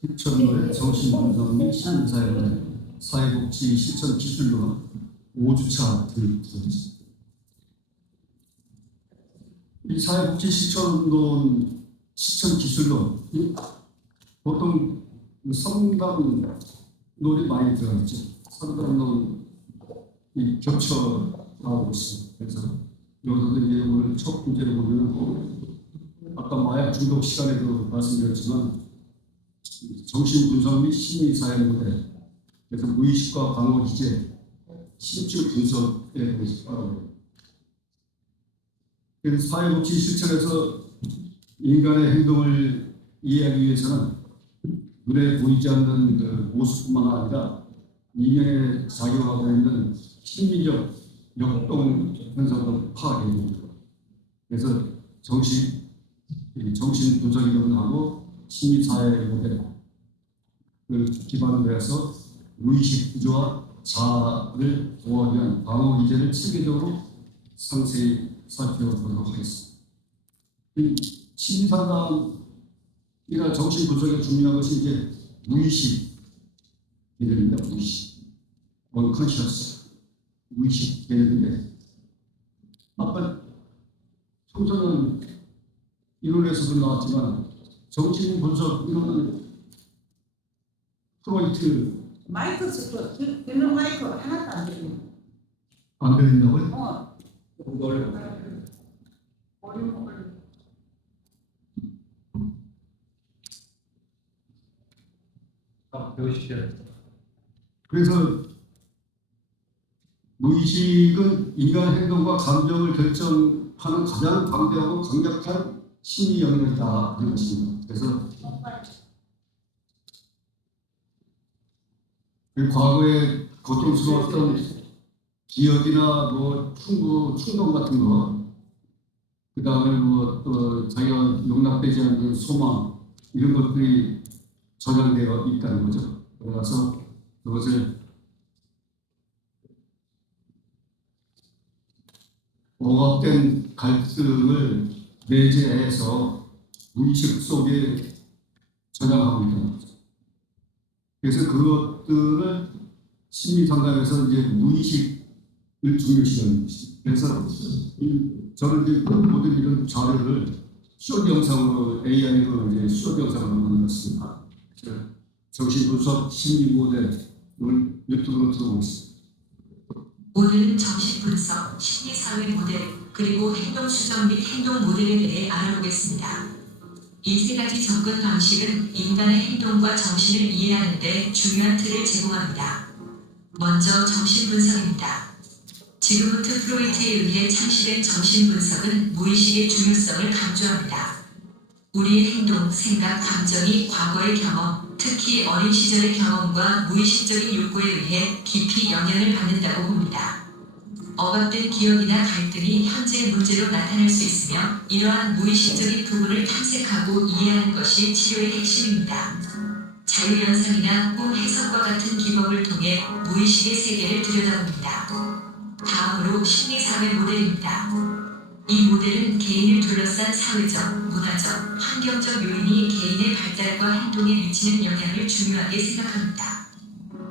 실천의 정신분석 및 심사에 사회복지 실천 기술로 5주차 들어있습니다. 이 사회복지 실천론 실천 기술로 보통 성당론이 많이 들어가 있죠. 성당론이 겹쳐 나오고 있습니다. 그래서 여기서도 이제 오늘 첫 문제로 보면 아까 마약 중독 시간에도 말씀드렸지만 정신분석 및 심리사회 모델, 그래서 무의식과 방어 기제, 심층 분석에 대해서 그래서 사회복지 실천에서 인간의 행동을 이해하기 위해서는 눈에 보이지 않는 그 모습뿐만 아니라 인연에 작용하고 있는 심리적 역동 현상도 파악해야 됩니다. 그래서 정신 분석이론을 하고 심리사회 모델을 기반으로 해서 무의식 구조와 자아를 보호하기 위한 방어 기제를 체계적으로 상세히 살펴보도록 하겠습니다. 심리상담이나 정신분석에 중요한 것이 이제 무의식 개념입니다. 무의식, unconscious 무의식 개념인데 아까 청소년 이론에서도 나왔지만 정신분석 이론은 프로이트 마이크 듣는 마이크 하나도 안 들리네. 안 들린다고요? 배우십시오. 그래서 무의식은 인간 행동과 감정을 결정하는 가장 방대하고 강력한 심리 영역이다 이런 것입니다. 그래서 그 과거에 고통스러웠던 기억이나 뭐 충동 같은 거, 그 다음에 뭐 또 자기가 용납되지 않는 소망 이런 것들이 저장되어 있다는 거죠. 그래서 그것을 억압된 갈등을 내재해서 무의식 속에 저장하고 있다는 거죠. 그래서 그것들을 심리 상담에서 이제 무의식을 중요시하는 것입니다. 그래서 저는 이제 모든 이런 자료를 숏 영상으로 AI로 이제 숏 영상으로 만들었습니다. 정신분석 심리 모델을 유튜브로 들어오고 있습니다. 오늘은 정신분석, 심리사회 모델, 그리고 행동수정 및 행동 모델에 대해 알아보겠습니다. 이 세 가지 접근 방식은 인간의 행동과 정신을 이해하는 데 중요한 틀을 제공합니다. 먼저 정신분석입니다. 지그문트 프로이트에 의해 창시된 정신분석은 무의식의 중요성을 강조합니다. 우리의 행동, 생각, 감정이 과거의 경험, 특히 어린 시절의 경험과 무의식적인 욕구에 의해 깊이 영향을 받는다고 봅니다. 억압된 기억이나 갈등이 현재의 문제로 나타날 수 있으며 이러한 무의식적인 부분을 탐색하고 이해하는 것이 치료의 핵심입니다. 자유연상이나 꿈 해석과 같은 기법을 통해 무의식의 세계를 들여다봅니다. 다음으로 심리사회 모델입니다. 이 모델은 개인을 둘러싼 사회적, 문화적, 환경적 요인이 개인의 발달과 행동에 미치는 영향을 중요하게 생각합니다.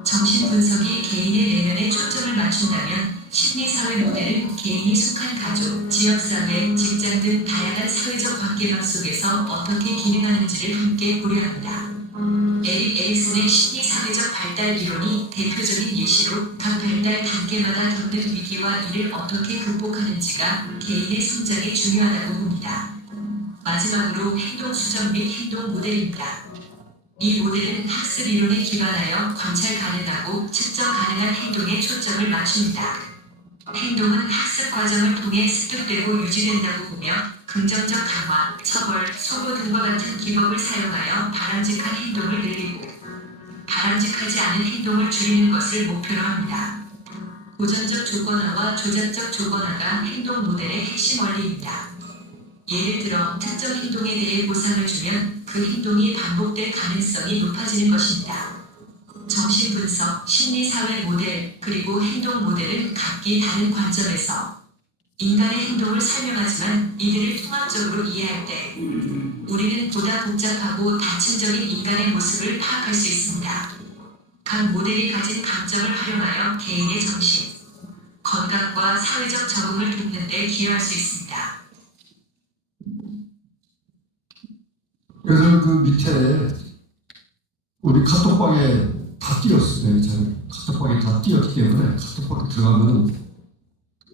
정신분석이 개인의 내면에 초점을 맞춘다면 심리사회 모델은 개인이 속한 가족, 지역사회, 직장 등 다양한 사회적 관계망 속에서 어떻게 기능하는지를 함께 고려합니다. 에릭 에릭슨의 심리사회적 발달 이론이 대표적인 예시로 각 발달 단계마다 겪는 위기와 이를 어떻게 극복하는지가 개인의 성장에 중요하다고 봅니다. 마지막으로 행동수정 및 행동 모델입니다. 이 모델은 학습 이론에 기반하여 관찰 가능하고 측정 가능한 행동에 초점을 맞춥니다. 행동은 학습 과정을 통해 습득되고 유지된다고 보며 긍정적 강화, 처벌, 소보 등과 같은 기법을 사용하여 바람직한 행동을 늘리고 바람직하지 않은 행동을 줄이는 것을 목표로 합니다. 고전적 조건화와 조작적 조건화가 행동 모델의 핵심 원리입니다. 예를 들어 특정 행동에 대해 보상을 주면 그 행동이 반복될 가능성이 높아지는 것입니다. 정신분석, 심리사회 모델, 그리고 행동 모델은 각기 다른 관점에서 인간의 행동을 설명하지만 이들을 통합적으로 이해할 때 우리는 보다 복잡하고 다층적인 인간의 모습을 파악할 수 있습니다. 각 모델이 가진 강점을 활용하여 개인의 정신, 건강과 사회적 적응을 돕는 데 기여할 수 있습니다. 그래서 그 밑에 우리 카톡방에 다 띄었어요. 카톡방에 다 띄었기 때문에 카톡방에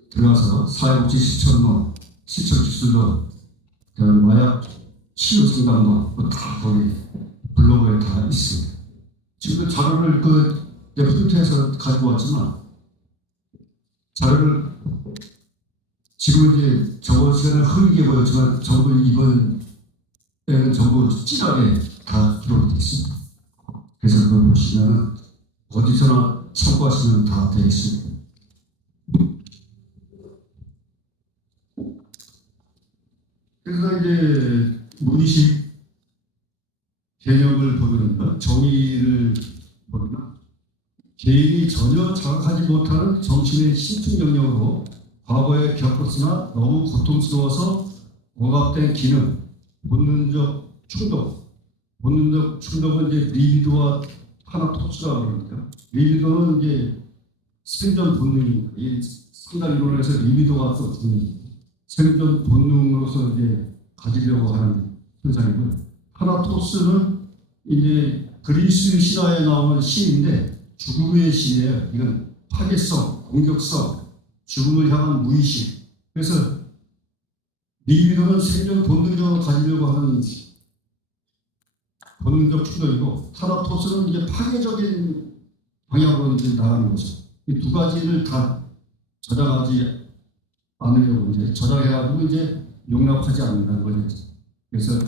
들어가서 사회복지 실천론, 실천기술론, 마약 치유 상담론 다 거기 블로그에 다 있습니다. 지금 자료를 내 프린트해서 가지고 왔지만 자료를 지금 이제 저번 시간에 흐리게 보였지만 전부 이번에는 전부 찌하게 다 기록이 있습니다. 그래서 그걸 보시면 어디서나 참고하시면 다 되겠습니다. 그래서 이제 무의식 개념을 보면 정의를 보면 개인이 전혀 자각하지 못하는 정신의 심층 영역으로 과거에 겪었으나 너무 고통스러워서 억압된 기능, 본능적 충동은 이제 리비도와 타나토스가 그럽니다. 리비도는 이제 생존 본능입니다. 이 상당 이론에서 리비도가 또 생존 본능으로서 이제 가지려고 하는 현상이고, 타나토스는 이제 그리스 신화에 나오는 신인데 죽음의 신이에요. 이건 파괴성, 공격성, 죽음을 향한 무의식. 그래서 리비도는 생존 본능적으로 가지려고 하는 본능적 충동이고, 타나토스는 이제 파괴적인 방향으로 이제 나가는 거죠. 이 두 가지를 다 저장하지 않으려고 이제 저장해가지고 이제 용납하지 않는다는 거죠. 그래서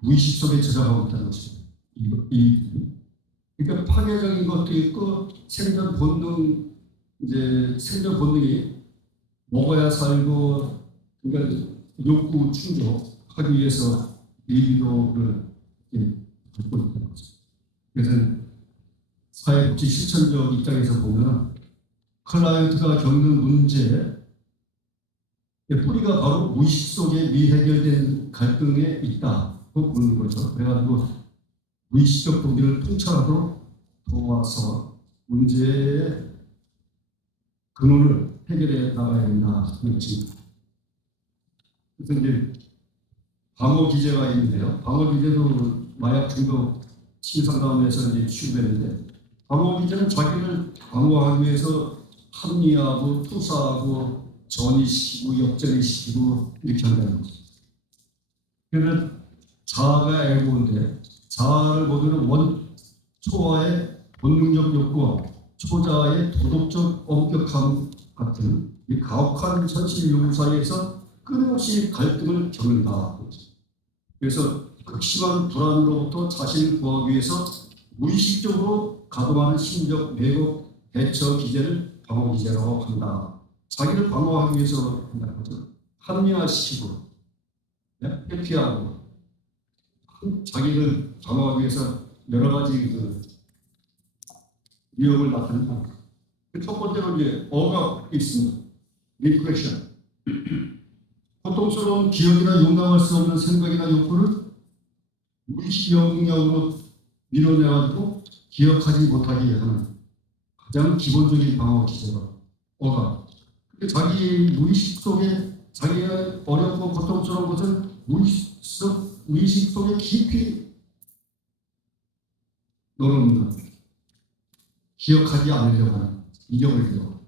무의식 속에 저장하고 있다는 거죠. 그러니까 파괴적인 것도 있고 생존 본능이 먹어야 살고, 그러니까 욕구 충족하기 위해서 리비도를 갖고 있다는 거죠. 그래서 사회복지 실천적 입장에서 보면 클라이언트가 겪는 문제의 뿌리가 바로 무의식 속에 미해결된 갈등에 있다고 보는 거죠. 그래가지고 무의식적 동기를 통찰하도록 도와서 문제의 근원을 해결해 나가야 된다는 것입니다. 그래서 이제 방어 기제가 있는데요. 방어 기제도 마약 중독 치유 상담에서 이제 취급했는데, 방어 기제는 자기를 방어하기 위해서 합리화하고 투사하고 전이시키고 역전이시키고 이렇게 한다는 거죠. 그래서 자아가 에고인데, 자아를 보면 초아의 본능적 욕구와 초자아의 도덕적 엄격함 같은 이 가혹한 현실 요구 사이에서 끊임없이 갈등을 겪는다. 그래서 극심한 불안으로부터 자신을 구하기 위해서 무의식적으로 가동하는 심리적 매복 대처 기제를 방어 기제라고 한다. 자기를 방어하기 위해서 한다는 거죠. 합리화시키고, 회피하고, 자기를 방어하기 위해서 여러 가지 위협을 나타낸다. 첫 번째로 이제 억압이 있습니다. 리프레션. 고통스러운 기억이나 용납할 수 없는 생각이나 욕구를 무의식 영역으로 밀어내가지고 기억하지 못하게 하는 가장 기본적인 방어 기제가 억압. 자기 무의식 속에 자기가 어렵고 고통스러운 것을 무의식 속에 깊이 넣어놓는, 기억하지 않으려고 하는, 잊어버리려고.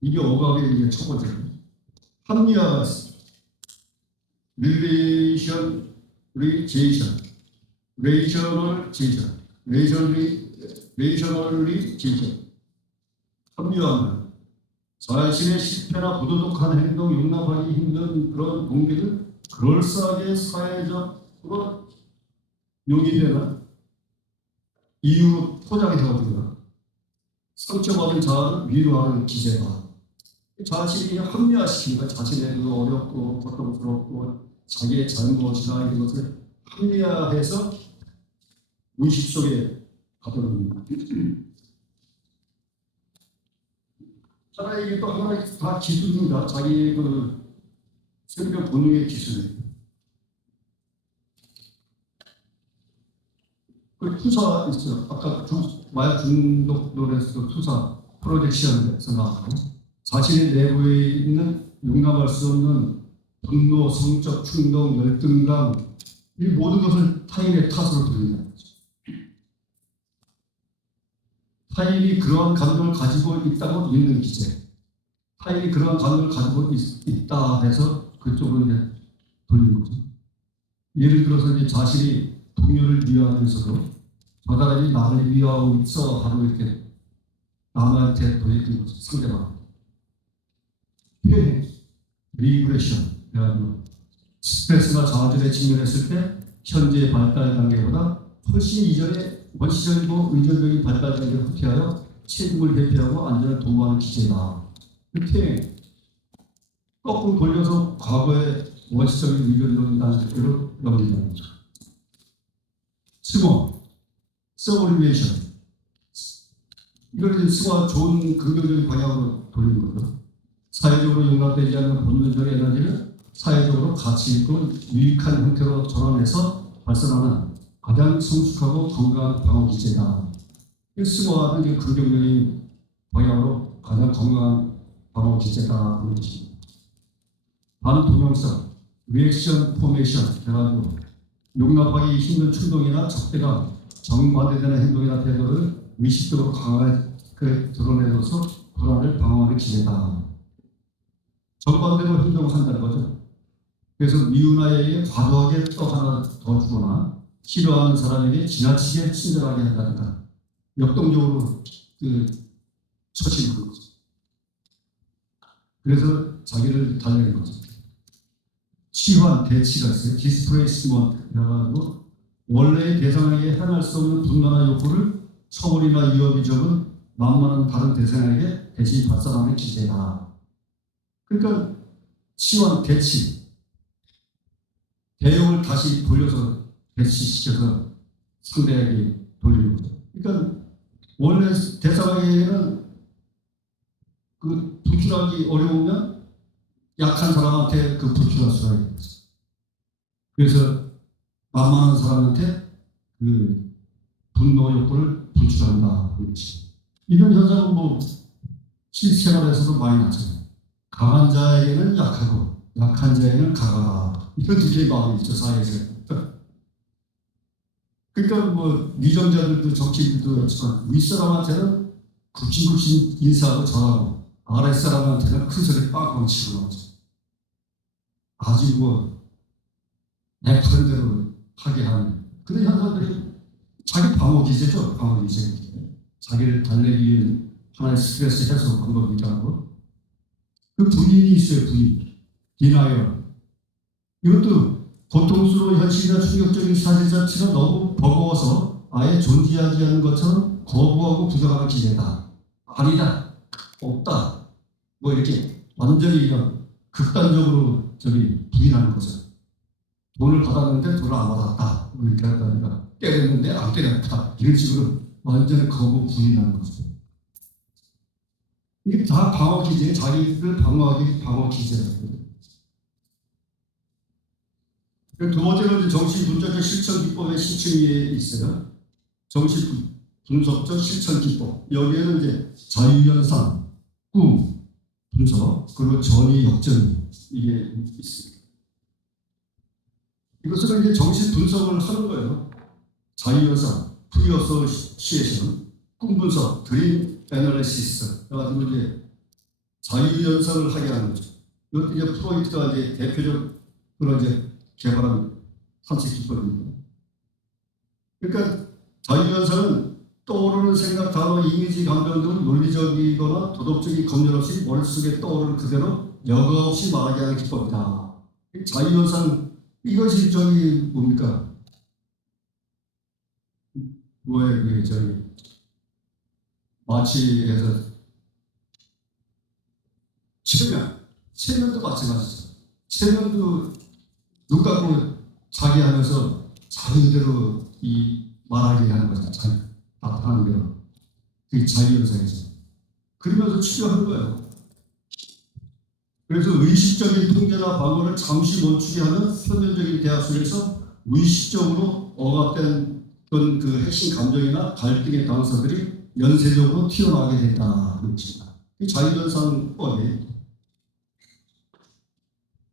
이게 억압의 이게 첫 번째입니다. 합리화가 있습니다. 레이셔널리제이션. 합리화는 자신의 실패나 부도덕한 행동, 용납하기 힘든 그런 동기를 그럴싸하게 사회적으로 용인되는 이유로 포장해서 상처받은 자아를 위로하는 기제다. 자신이 합리화시키니까 자신의 그 어렵고 고통스럽고 자기의 잘못이나 이런 것을 합리화해서 무의식 속에 가둬놓는. 하나의 이게 또 하나의 다 기술입니다. 자기 그 생명 본능의 기술. 그 투사 있어요. 아까 마약 중독론에서 투사 프로젝션에서 나왔고 자신의 내부에 있는 용납할 수 없는 분노, 성적 충동, 열등감 이 모든 것을 타인의 탓으로 돌린다는 거죠. 타인이 그러한 감정을 가지고 있다고 믿는 기제. 타인이 그러한 감정을 가지고 있다 해서 그쪽으로 이제 돌리는 거죠. 예를 들어서 이제 자신이 동료를 위하면서도 저 사람이 나를 위하고 있어 하고 이렇게 남한테 돌리는 거죠. 상대방. 피해, 리그레션. 그래가지고 스트레스나 좌절에 직면했을 때 현재의 발달 단계보다 훨씬 이전에 원시적이고 의존적인 발달 단계를 후퇴하여 책임을 회피하고 안전을 도모하는 기제다. 이렇게 거꾸로 돌려서 과거의 원시적인 의존적인 단계로 넘긴다는 거죠. 스모, 서브리메이션. 이걸 이제 스모가 좋은 긍정적인 방향으로 돌리는 거죠. 사회적으로 용납되지 않는 본능적 에너지를 사회적으로 가치 있고 유익한 형태로 전환해서 발산하는 가장 성숙하고 건강한 방어 기제다. 이 스모하는 이 긍정적인 방향으로 가장 건강한 방어 기제다. 반동형성, 리액션 포메이션 해가지고 용납하기 힘든 충동이나 적대감, 정반대되는 행동이나 태도를 의식적으로 강하게 드러내줘서 불안을 방어하는 기제다. 정반대로 행동한다는 거죠. 그래서 미운 아이에게 과도하게 떡 하나 더 주거나 싫어하는 사람에게 지나치게 친절하게 한다든가 역동적으로 처치는 거죠. 그래서 자기를 달래는 거죠. 치환, 대치가 있어요. 디스플레이스먼트라고 원래의 대상에게 행할 수 없는 분노나 욕구를 처벌이나 위협이 적은 만만한 다른 대상에게 대신 발산하는 기제다. 그러니까 치환, 대치, 대용을 다시 돌려서 대치시켜서 상대에게 돌리는 거죠. 그러니까 원래 대상에게는 그 분출하기 어려우면 약한 사람한테 그 분출할 수가 있는 거죠. 그래서 만만한 사람한테 그 분노 욕구를 분출한다. 이런 현상은 뭐 실생활에서도 많이 나죠. 강한 자에게는 약하고 약한 자에게는 강하다. 이런 게 많이 있죠, 사회에서. 그러니까 뭐 위정자들도 정치인들도 그렇지만 윗사람한테는 굽신굽신 인사하고 절하고 아랫사람한테는 큰 소리 빵빵 치고 나오죠. 아주 뭐 내 프렌드로 하게 하는 그런 현상들이 자기 방어 기제죠. 방어 기제. 자기를 달래기 위해 하나의 스트레스 해소 방법이라고. 그 분인이 있어요. 분인. 디나이어. 이것도 고통스러운 현실이나 충격적인 사실 자체가 너무 버거워서 아예 존재하지 않는 것처럼 거부하고 부정하는 기제다. 아니다. 없다. 뭐 이렇게 완전히 그냥 극단적으로 부인하는 거죠. 돈을 받았는데 돈을 안 받았다. 뭐 이렇게 한다든가 때렸는데 안 때렸다. 이런 식으로 완전히 거부 부인하는 거죠. 이게 다 방어 기제, 자기를 방어하기 방어 기제라고. 두 번째는 정신 분석적 실천 기법의 실천위에 있어요. 정신 분석적 실천 기법. 여기에는 이제 자유현상, 꿈, 분석, 그리고 전위, 역전 이게 있습니다. 이것은 이제 정신 분석을 하는 거예요. 자유현상, 프리어소시에이션, 꿈 분석, 드림 애널리시스. 그래가지고 이제 자유현상을 하게 하는 거죠. 이것도 이제 프로이트가 이제 대표적으로 이제 개발한 산책 기법입니다. 그러니까 자유현상은 떠오르는 생각, 단어, 이미지, 감정 등 논리적이거나 도덕적인 검열 없이 머릿속에 떠오르는 그대로 여과 없이 말하게 하는 기법이다. 자유현상 이것이 뭡니까? 뭐에 마취에서 체면도 마찬가지죠. 체면도 눈 감고 자기 하면서 자유대로 말하게 하는 거죠. 나타나는 대로. 그게 자유현상이죠. 그러면서 치료하는 거예요. 그래서 의식적인 통제나 방어를 잠시 멈추게 하는 표면적인 대화 속에서 무의식적으로 억압된 그 핵심 감정이나 갈등의 당사들이 연쇄적으로 튀어나오게 된다. 이 자유현상법이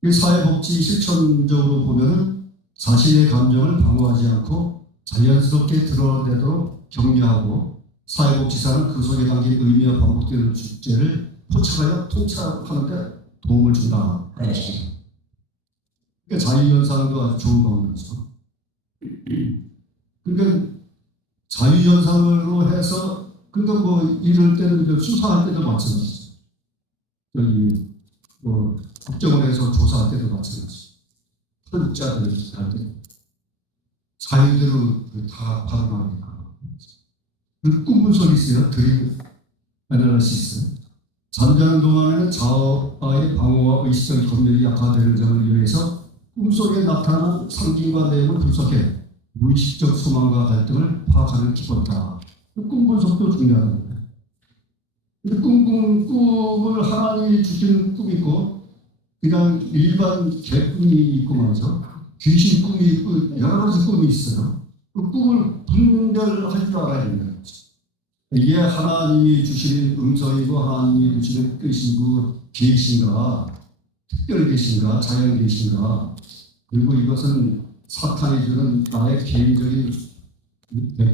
이 사회복지 실천적으로 보면은 자신의 감정을 방어하지 않고 자연스럽게 드러내도록 격려하고 사회복지사는 그 속에 담긴 의미와 반복되는 주제를 포착하여 통찰하는 데 도움을 준다. 그러니까 자유현상도 아주 좋은 방법이죠. 그러니까 자유현상으로 해서 그러니까 뭐 이럴 때는 수사할 때도 마찬가지죠. 여기 뭐 국정원에서 조사할 때도 마찬가지. 탈북자들 할 때 자유대로 다 발언하니까. 그 꿈은 소리 있어요. 드림 애널리시스. 잠자는 동안에는 자아의 방어와 의식적 검열이 약화되는 점을 위해서 꿈속에 나타나는 상징과 내용을 분석해 무의식적 소망과 갈등을 파악하는 기본이다. 꿈 분석도 중요합니다. 꿈을 하나님이 주시는 꿈이 있고 그냥 일반 개꿈이 있고 말이죠. 귀신 꿈이 있고 여러 가지 꿈이 있어요. 그 꿈을 분별할 줄 알아야 된다. 이게 하나님이 주시는 음성이고 하나님이 주시는 뜻이고 계신가, 특별 계신가, 자연 계신가, 그리고 이것은 사탄이 주는 나의 개인적인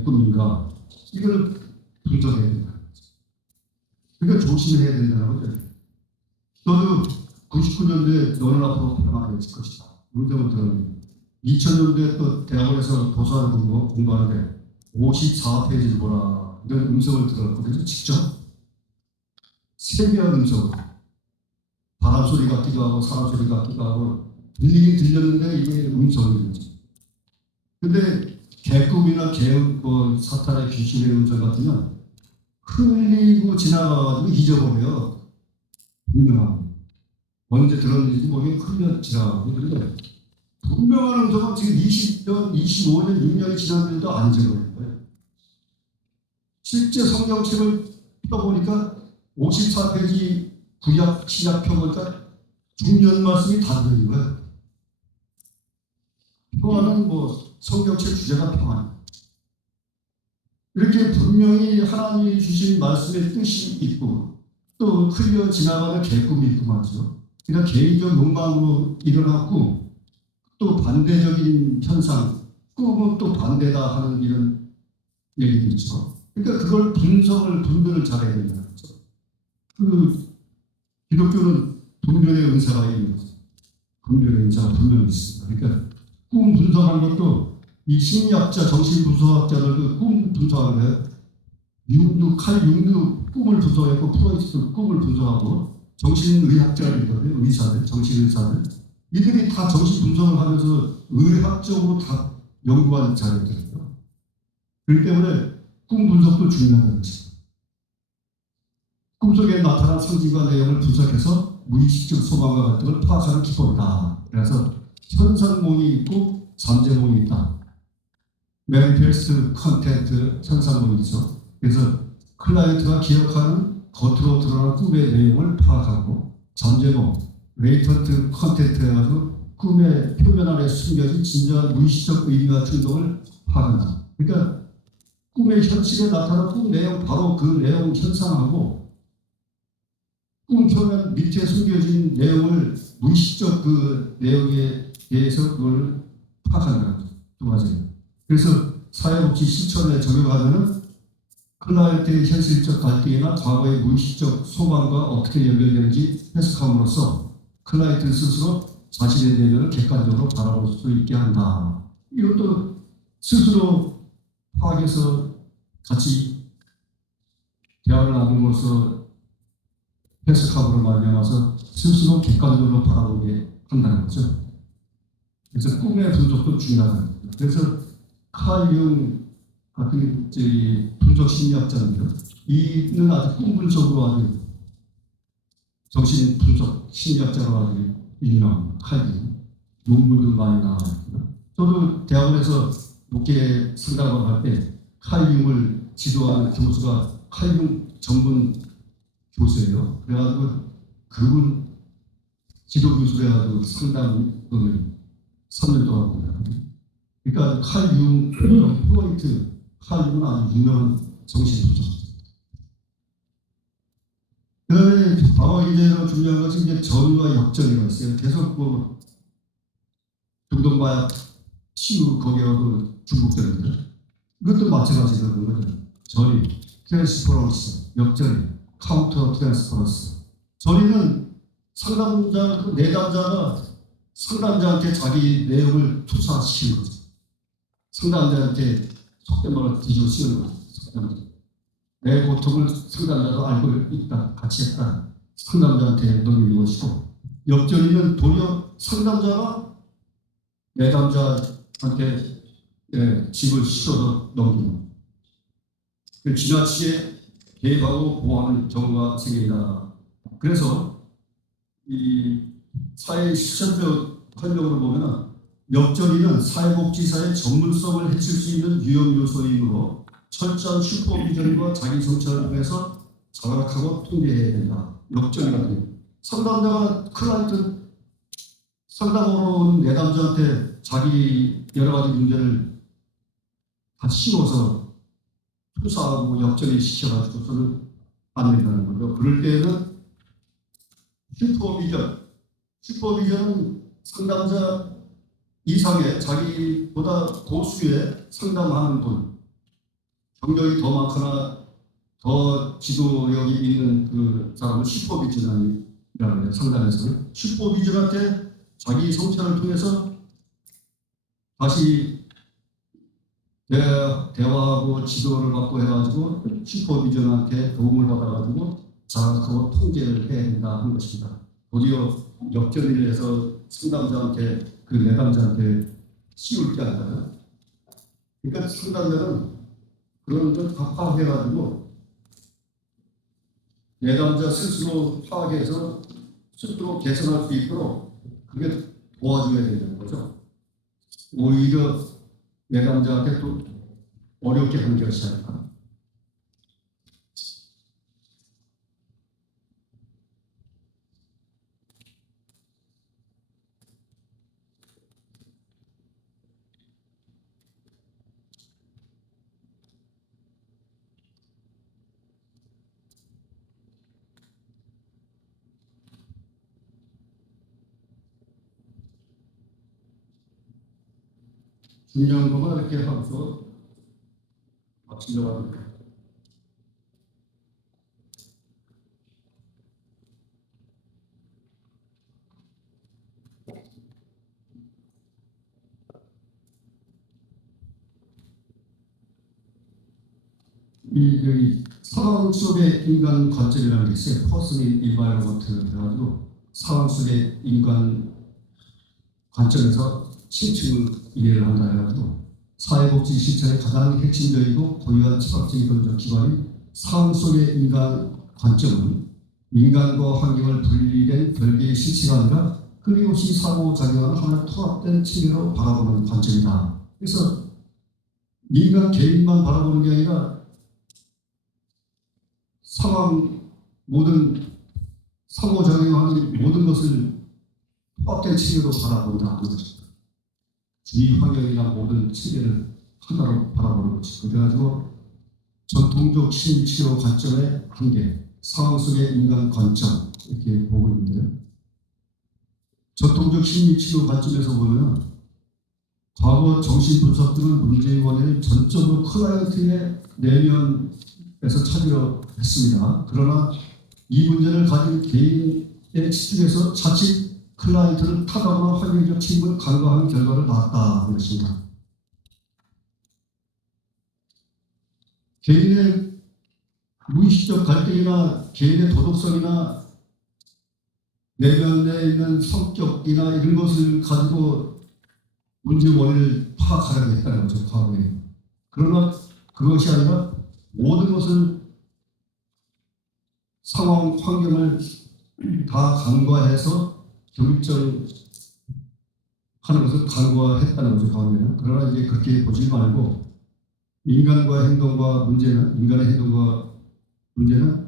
꿈인가, 이걸 분석해야 된다. 그러니까 조심해야 된다는 거죠. 저도 99년도에 너는 앞으로 평안해질 것이다. 음성을 들었는데 2000년도에 또 대학원에서 도서를 공부하는데 54페이지를 보라. 이런 음성을 들었거든요. 직접 세미한 음성, 바람 소리 같기도 하고 사람 소리 같기도 하고 들리긴 들렸는데 이게 음성인 거죠. 근데 개꿈이나 뭐 사탄의 귀신의 음성 같으면 흘리고 지나가가지고 잊어버려요. 분명하고 언제 들었는지 모르게 흘려 지나가고. 그런데 분명한 음성은 지금 20년, 25년, 6년이 지났는데도 안 잊어버려요. 실제 성경책을 펴보니까 54페이지 구약, 신약 펴보니까 중년 말씀이 다 들린 거예요. 평화는 뭐 성경책 주제가 평화. 이렇게 분명히 하나님이 주신 말씀의 뜻이 있고 또 흘려 지나가는 개꿈이 있고 말이죠. 그러니까 개인적 욕망으로 일어났고 또 반대적인 현상, 꿈은 또 반대다 하는 이런 얘기도 있죠. 그러니까 그걸 분별을 잘해야 된다는 거죠. 그 기독교는 분별의 은사가 있는 거죠. 분별의 은사가 분명히 있습니다. 그러니까 꿈 분석하는 것도 이 심리학자, 정신분석학자들 그 꿈 분석하는 거예요. 칼 융류 꿈을 분석했고 프로이트 꿈을 분석하고 정신의학자들이거든요. 의사들, 정신의사들. 이들이 다 정신 분석을 하면서 의학적으로 다 연구한 자료들이에요. 그렇기 때문에 꿈 분석도 중요하다는 거죠. 꿈속에 나타난 상징과 내용을 분석해서 무의식적 소망과 갈등을 파악하는 기법이다. 그래서 현상몽이 있고 잠재몽이 있다. 매니페스트 컨텐트 현상몽이 있죠. 그래서 클라이언트가 기억하는 겉으로 드러난 꿈의 내용을 파악하고 잠재몽, 레이턴트 컨텐트 해가지고 꿈의 표면 안에 숨겨진 진정한 무의식적 의미와 충동을 파악한다. 그러니까 꿈의 현실에 나타난 꿈 내용, 바로 그 내용 현상하고 꿈 표면 밑에 숨겨진 내용을 무의식적 그 내용에 대해서 그걸 파악한다는 거죠. 두 가지예요. 그래서 사회복지 실천에 적용하면은 클라이언트의 현실적 갈등이나 과거의 무의식적 소망과 어떻게 연결되는지 해석함으로써 클라이언트 스스로 자신의 내면을 객관적으로 바라볼 수 있게 한다. 이것도 스스로 파악해서 같이 대화를 나눔으로써 해석함으로 말미암아서 스스로 객관적으로 바라보게 한다는 거죠. 그래서 꿈의 분석도 중요하다. 그래서 칼 융 같은 분석 심리학자인데요. 이는 아주 꿈 분석으로 아주 정신 분석 심리학자로 아주 유명한 칼 융. 논문도 많이 나와있고요. 저도 대학원에서 목회 상담을 할 때 칼 융을 지도하는 교수가 칼 융 전문 교수예요. 그래가지고 그분 기독교술에 가지고 상담을 3년 동안 합니다. 그러니까 칼 융, 프로이트, 칼 융은 아주 유명한 정신이죠. 그다음에 바로 이제는 중요한 것은 이제 전과 역전이가 있어요. 계속 뭐 중동마약 치유 거기하고 중국전입니다. 이것도 마찬가지로 그런 거죠. 전이 트랜스퍼런스, 역전이 카운터 트랜스퍼런스. 전이는 상담자, 그 내담자가 상담자한테 자기 내용을 투사시키는 거죠. 상담자한테 속된 말로 뒤집어 씌우는 거죠. 상담자. 내 고통을 상담자도 알고 있다, 같이 했다. 상담자한테 넘기는 것이고, 역전이는 도리어 상담자가 내담자한테 집을 씌워서 넘기는 거죠. 지나치게 개입하고 보호하는 경우가 생긴다. 그래서 이 사회 실천적 활동으로 보면 역전이는 사회복지사의 전문성을 해칠 수 있는 위험 요소이므로 철저한 슈퍼비전과 자기 성찰을 통해서 자각하고 통제해야 된다. 역전이거든요. 상담자가 클라이언트 상담으로 온 내담자한테 자기 여러 가지 문제를 다 씌워서 투사하고 역전이 시켜가지고서는 안 된다는 거죠. 그럴 때에는 슈퍼비전은 상담자 이상의 자기보다 고수의 상담하는 분, 경력이 더 많거나 더 지도력이 있는 그 사람을 슈퍼비전이라고 해요. 상담에서는 슈퍼비전한테 자기 성찰을 통해서 다시 대화하고 지도를 받고 해가지고 슈퍼비전한테 도움을 받아가지고 자각하고 통제를 해야 된다 하는 것입니다. 도리어 역전을 해서 상담자한테 그 내담자한테 씌울 게 아니라, 그러니까 상담자는 그런 걸 다 파악해가지고 내담자 스스로 파악해서 스스로 개선할 수 있도록 그게 도와줘야 되는 거죠. 오히려 내담자한테 또 어렵게 하는 것이 아닐까. 중요한 것만 이렇게 하면서 마치려고 합니다. 이 상황 속의 인간 관점이라는 게 있어요. 퍼스널 인바이러먼트 그래가지고 상황 속의 인간 관점에서 심층을 이해를 한다 해가지고 사회복지 실천의 가장 핵심적이고 고유한 철학적인 논적 기관이 상황 속의 인간 관점은 인간과 환경을 분리된 별개의 실체가 아니라 끊임없이 상호작용하는 하나의 통합된 체계로 바라보는 관점이다. 그래서 인간 개인만 바라보는 게 아니라 상황 모든 상호작용하는 모든 것을 통합된 체계로 바라본다 하는 것입니다. 주위 환경이나 모든 체계를 하나로 바라보는 것이고, 그래가지고 전통적 심리치료 관점의 한계, 상황 속의 인간 관점 이렇게 보고 있는데요. 전통적 심리치료 관점에서 보면 과거 정신분석들은 문제의 원인을 전적으로 클라이언트의 내면에서 찾으려 했습니다. 그러나 이 문제를 가진 개인의 집중해서 자칫 클라이언트를 타당한 환경적 책임을 간과하는 결과를 낳았다는 것입니다. 개인의 무의식적 갈등이나 개인의 도덕성이나 내면에 있는 성격이나 이런 것을 가지고 문제 원인을 파악하려고 했다는 거죠. 과거에. 그러나 그것이 아니라 모든 것을 상황, 환경을 다 간과해서 결정하는 것을 간과했다는 거죠. 과거에는. 그러나 이제 그렇게 보지 말고 인간의 행동과 문제는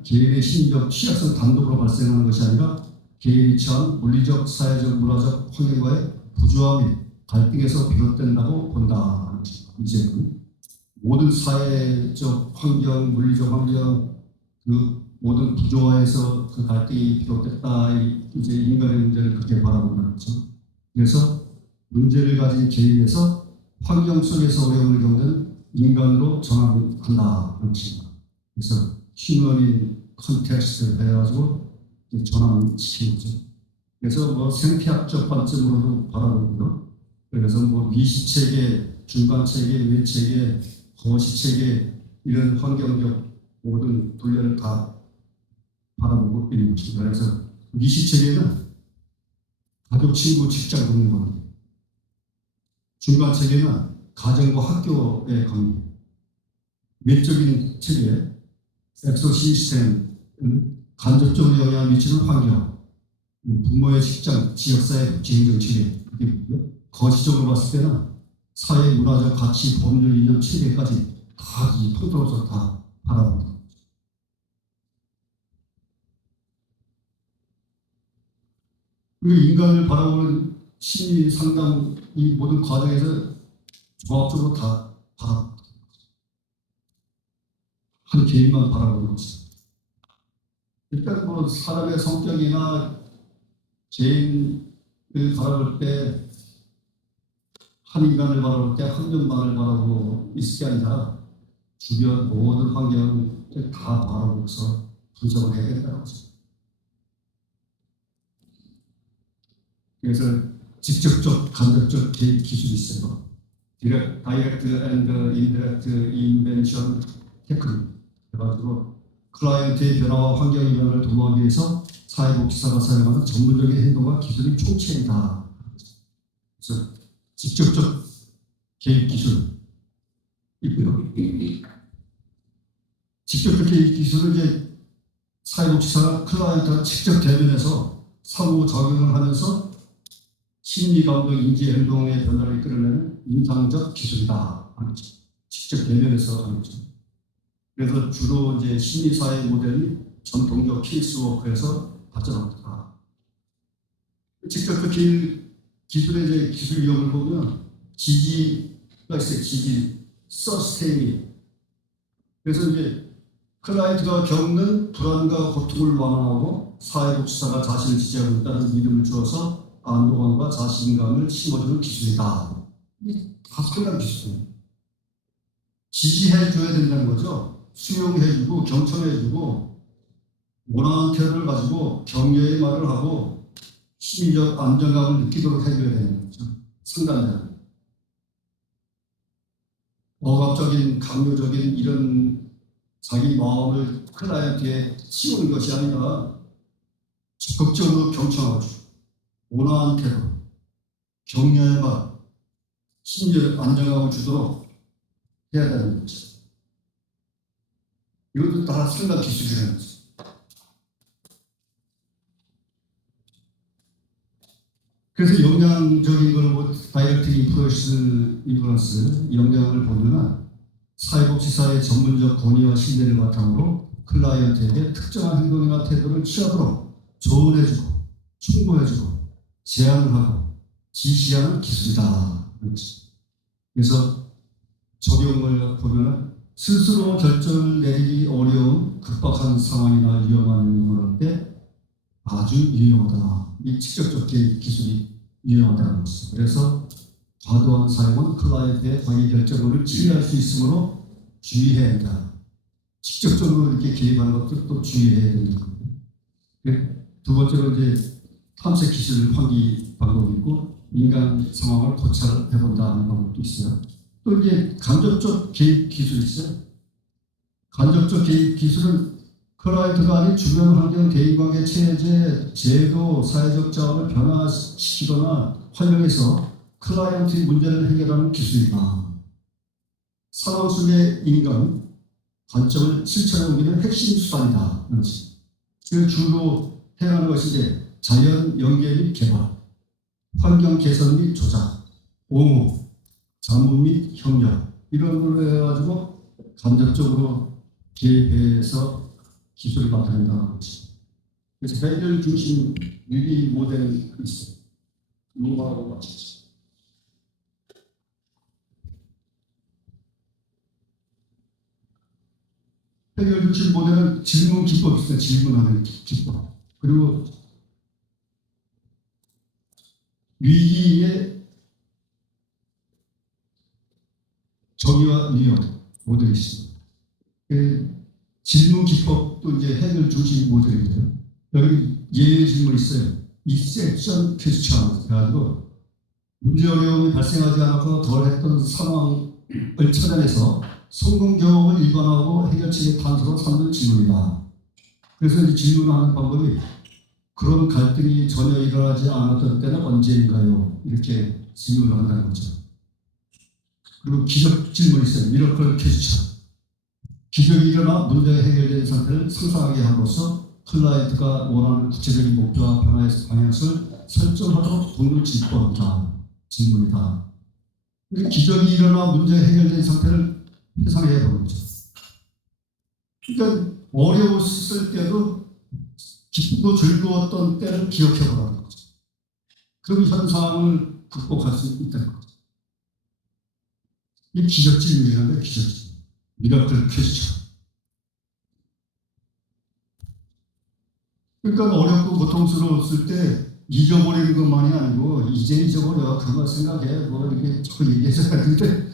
개인의 심리적 취약성 단독으로 발생하는 것이 아니라 개인이 처한 물리적, 사회적, 문화적 환경과의 부조화 및 갈등에서 비롯된다고 본다. 이제는 모든 사회적 환경, 물리적 환경, 그 모든 부조화에서 그 갈등이 비롯됐다. 이제 인간의 문제를 그렇게 바라본다는 거죠. 그래서 문제를 가진 개인에서 환경 속에서 어려움을 겪는 인간으로 전환한다. 그래서 휴먼인 컨텍스트 해가지고 전환시키는 거죠. 그래서 뭐 생태학적 관점으로도 바라보고요. 그래서 뭐 미시체계, 중간체계, 외체계, 거시체계 이런 환경적 모든 분야를 다 바라보고 있는 것입니다. 그래서 미시체계는 가족, 친구, 직장 돕는 관계, 중간체계는 가정과 학교의 관계, 외적인 체계, 엑소시스템은 간접적으로 영향을 미치는 환경, 부모의 직장, 지역사회, 지행정 체계, 거시적으로 봤을 때는 사회, 문화적 가치, 법률, 이념, 체계까지 다 이 통틀어서 다 바라봅니다. 그리고 인간을 바라보는 심리 상담 이 모든 과정에서 종합적으로 다 바라봅니다. 한 개인만 바라보는 것입니다. 일단 뭐 사람의 성격이나 개인을 바라볼 때 한 인간을 바라볼 때 한 면만을 바라보고 있을 게 아니라 주변 모든 환경을 다 바라보면서 분석을 해야 된다는 거죠. 그래서 직접적, 간접적 개입 기술이 있어요. 다이렉트 앤드 인디렉트 인벤션 테크닉 해가지고 클라이언트의 변화와 환경 이변을 도모하기 위해서 사회복지사가 사용하는 전문적인 행동과 기술이 총체이다. 그래서 직접적 개입 기술 있고요. 직접적 개입 기술은 이제 사회복지사가 클라이언트와 직접 대면해서 상호작용을 하면서 심리, 감정, 인지, 행동의 변화를 이끌어내는 임상적 기술이다. 직접 대면해서 하는 거죠. 그래서 주로 이제 심리사회 모델이 전통적 케이스워크에서 발전합니다. 직접적 기술의 이제 기술 이용을 보면 지지가 있어요. 지지, 서스테이닝. 그래서 이제 클라이언트가 겪는 불안과 고통을 완화하고 사회복지사가 자신을 지지하고 있다는 믿음을 주어서 안도감과 자신감을 심어주는 기술이다. 다 상당 기술이에요. 지지해줘야 된다는 거죠. 수용해주고 경청해주고 원하는 태도를 가지고 격려의 말을 하고 심리적 안정감을 느끼도록 해줘야 되는 거죠. 상담자는. 억압적인, 강요적인 이런 자기 마음을 클라이언트에 씌우는 것이 아니라 적극적으로 경청하고 원하는 태도, 격려의 말, 심리적 안정감을 주도록 해야 되는 거죠. 이것도 다 상당 기술이라는 거죠. 그래서 영향적인 걸 다이렉트 인플루언스 영향을 보면은 사회복지사의 전문적 권위와 신뢰를 바탕으로 클라이언트에게 특정한 행동이나 태도를 취하도록 조언해주고 충고해주고 제안을 하고 지시하는 기술이다. 그래서 적용을 보면은 스스로 결정을 내리기 어려운 급박한 상황이나 위험한 행동을 할 때 아주 유용하다. 이 직접적 기술이 유용하다는 것이죠. 그래서 과도한 사용은 클라이언트의 자기 결정을 지휘할 수 있으므로 주의해야 한다. 직접적으로 이렇게 개입하는 것도 또 주의해야 된다. 두 번째로 이제 탐색 기술 환기 방법이 있고 민간 상황을 고찰해 본다는 방법도 있어요. 또 이제 간접적 개입 기술이 있어요. 간접적 개입 기술은 클라이언트가 아닌 주변 환경, 대인관계, 체제, 제도, 사회적 자원을 변화시키거나 활용해서 클라이언트의 문제를 해결하는 기술이다. 상황 속의 인간 관점을 실천해 오기는 핵심 수단이다. 그래서 주로 해야 하는 것이 이제 자연 연계 및 개발, 환경 개선 및 조작, 옹호, 자문 및 협력 이런 걸로 해가지고 간접적으로 개입해서 기술을 나타낸다는 것입니다. 그래서 해결 중심 위기 모델이 있어요. 로마하고 마찬가지. 해결 중심 모델은 질문 기법이 있어요. 질문하는 기법. 그리고 위기의 정의와 위험 모델이 있습니다. 질문 기법도 이제 해결 중심 모델인데요. 여기 예외 질문 있어요. exception question 해가지고 문제 어려움이 발생하지 않아서 덜했던 상황을 찾아내서 성공 경험을 일반화하고 해결책의 단서로 삼는 질문이다. 그래서 이 질문하는 방법이 그런 갈등이 전혀 일어나지 않았던 때는 언제인가요? 이렇게 질문을 한다는 거죠. 그리고 기적 질문이 있어요. 미러클 퀘스천. 기적이 일어나 문제가 해결된 상태를 상상하게 함으로써 클라이언트가 원하는 구체적인 목표와 변화의 방향을 설정하도록 돕는 질문이다. 기적이 일어나 문제가 해결된 상태를 회상해 보는 거죠. 그러니까 어려웠을 때도 기쁘고 즐거웠던 때를 기억해 보라는 거죠. 그럼 현상을 극복할 수 있다는 거죠. 이 기적 질문이라는 기적 질문. 미라클 퀘스천. 그러니까 어렵고 고통스러웠을 때 잊어버리는 것만이 아니고 이제 잊어버려. 그거 생각해. 뭐 이렇게 자꾸 얘기해서 하는데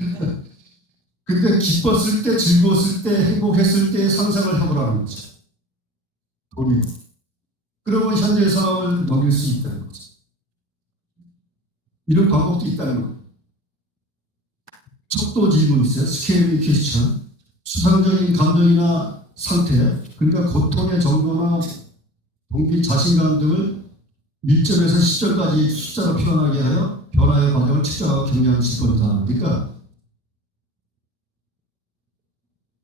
근데 기뻤을 때, 즐거웠을 때, 행복했을 때 상상을 해보라는 거죠. 도리. 그러면 현재 상황을 넘길 수 있다는 거죠. 이런 방법도 있다는 거예요. 척도 질문이 있어요. 스케일링 퀘스천. 추상적인 감정이나 상태, 그러니까 고통의 정도나 동기, 자신감 등을 1점에서 10점까지 숫자로 표현하게 하여 변화의 과정을 측정하고 격려하는 질문이다. 그러니까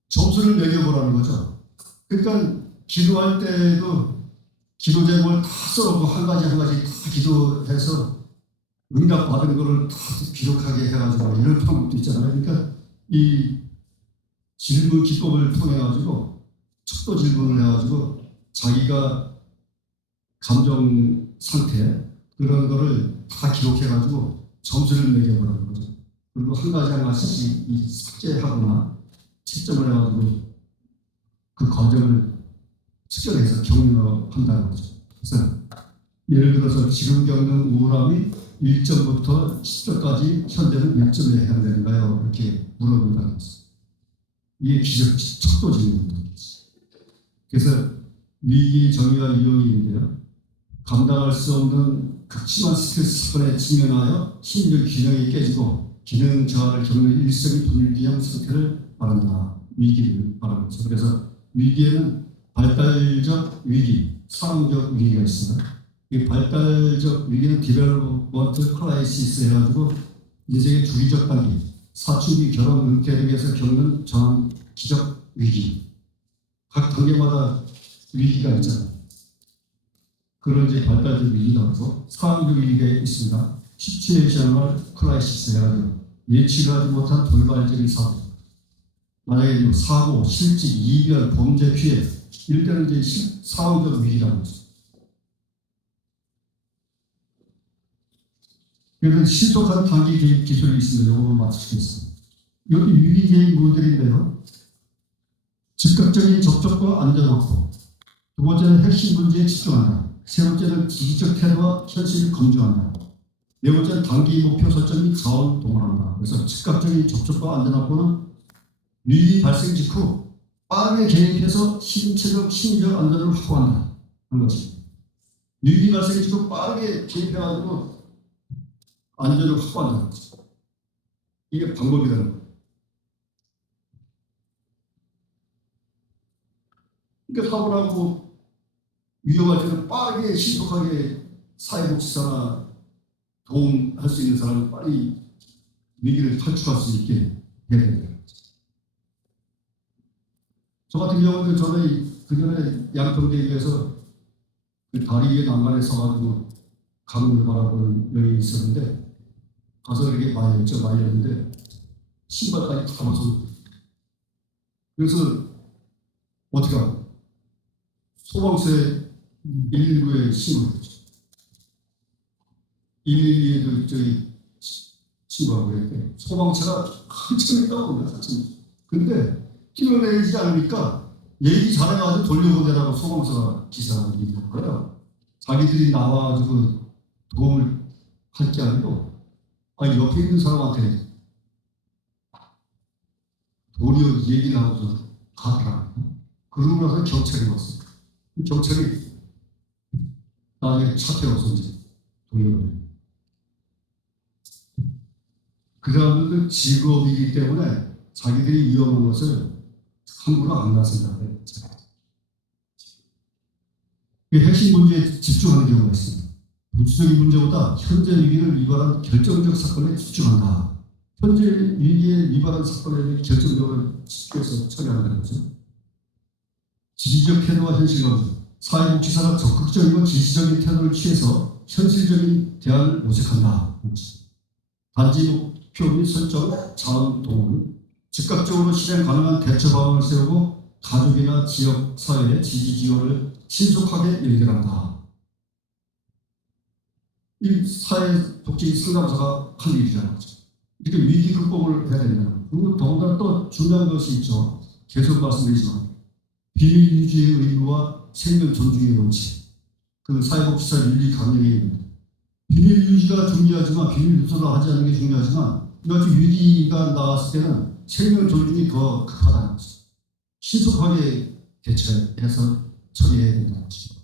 점수를 매겨보라는 거죠. 그러니까 기도할 때도 기도 제목을 다 써놓고 한 가지 다 기도해서 응답 받은 거를 다 기록하게 해가지고 이런 방법도 있잖아요. 그러니까 이 질문 기법을 통해 가지고 척도 질문을 해가지고 자기가 감정 상태 그런 거를 다 기록해가지고 점수를 매겨보라는 거죠. 그리고 한 가지씩 삭제하거나 채점을 해가지고 그 과정을 측정해서 격려한다는 거죠. 그래서 예를 들어서 지금 겪는 우울함이 1점부터 10점까지 현재는 몇 점에 해당되는가요? 이렇게 물어본다는 거죠. 이게 기적 척도 질문입니다. 그래서 위기 정의와 위험인데요. 감당할 수 없는 극심한 스트레스 사건에 직면하여 심리적 균형이 깨지고 기능 저하를 겪는 일성이 불기한 상태를 말한다. 위기를 말하는 거죠. 그래서 위기에는 발달적 위기, 상황적 위기가 있습니다. 이 발달적 위기는 디벨롭먼트 크라이시스 해가지고 인생의 주기적 단계, 사춘기, 결혼, 은퇴 등에서 겪는 정기적 위기. 각 단계마다 위기가 있잖아요. 그런 이제 발달적 위기가 있고 상황적 위기가 있습니다. 시츄에이셔널 크라이시스 해가지고 예측하지 못한 돌발적인 사고. 만약에 사고, 실직, 이별, 범죄, 피해 이럴 때는 이제 상황적 위기라는 거죠. 그래서 신속한 단기 개입 기술이 있습니다. 이거를 맞추겠습니다. 여기 위기 개입 모델인데요. 즉각적인 접촉과 안전 확보. 두 번째는 핵심 문제에 집중한다. 세 번째는 기기적 태도와 현실을 검증한다. 네 번째는 단기 목표 설정 및 자원 동원한다. 그래서 즉각적인 접촉과 안전 확보는 위기 발생 직후 빠르게 개입해서 신체적, 심리적 안전을 확보한다. 하는 것입니다. 위기 발생 직후 빠르게 개입해가지고 안전을 확보한다는 거죠. 이게 방법이라는 거예요. 그러니까 사고 나고 위험할 때는 빠르게 신속하게 사회복지사나 도움할 수 있는 사람을 빨리 위기를 탈출할 수 있게 해야 됩니다. 저 같은 경우는 저는 그전에 양평대교에서 그 다리 위에 난간에 서가지고 강물을 바라보는 여인이 있었는데 가서 이렇게 많이 했는데 신발까지 다 벗어. 그래서 어떻게 하고 소방서에 119에 신고했죠. 112에도 저기 신고하고 그랬대. 소방차가 한참 있다고 그래. 근데 힘을 내지 않으니까 얘기 잘해가지고 돌려보내라고 소방차가 기사를 얘기한 거예요. 자기들이 나와가지고 도움을 할 게 아니고 옆에 있는 사람한테 도리어 얘기를 하고서 가더라. 그러고 나서 경찰이 왔어요. 경찰이 나중에 차 태워서 이제 돌려보내. 그 사람들도 직업이기 때문에 자기들이 위험한 것을 함부로 안 나선다. 핵심 문제에 집중하는 경우가 있습니다. 부수적인 문제보다 현재 위기를 위반한 결정적 사건에 집중한다. 현재 위기에 위반한 사건에 결정적으로 집중해서 처리한다는 거죠. 지지적 태도와 현실감, 사회복지사가 적극적이고 지지적인 태도를 취해서 현실적인 대안을 모색한다. 단지 목표 및 설정, 자원 동원, 즉각적으로 실행 가능한 대처 방안을 세우고 가족이나 지역 사회의 지지 지원을 신속하게 연결한다. 이 사회복지 상담사가 할 일이라는 거죠. 이렇게 위기 극복을 해야 된다는 거죠. 그리고 더군다나 또 중요한 것이 있죠. 계속 말씀드리지만 비밀 유지의 의무와 생명 존중의 원칙, 그 사회복지사 윤리 강령에 있는 비밀 유지가 중요하지만 비밀 누설을 하지 않는 게 중요하지만 이같이 위기가 나왔을 때는 생명 존중이 더 급하다는 거죠. 신속하게 대처해서 처리해야 된다는 거죠.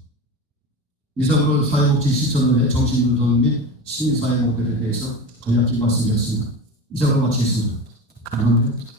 이상으로 사회복지 실천론의 정신분석 및 시민사회 모델에 대해서 간략히 말씀드렸습니다. 이상으로 마치겠습니다. 감사합니다.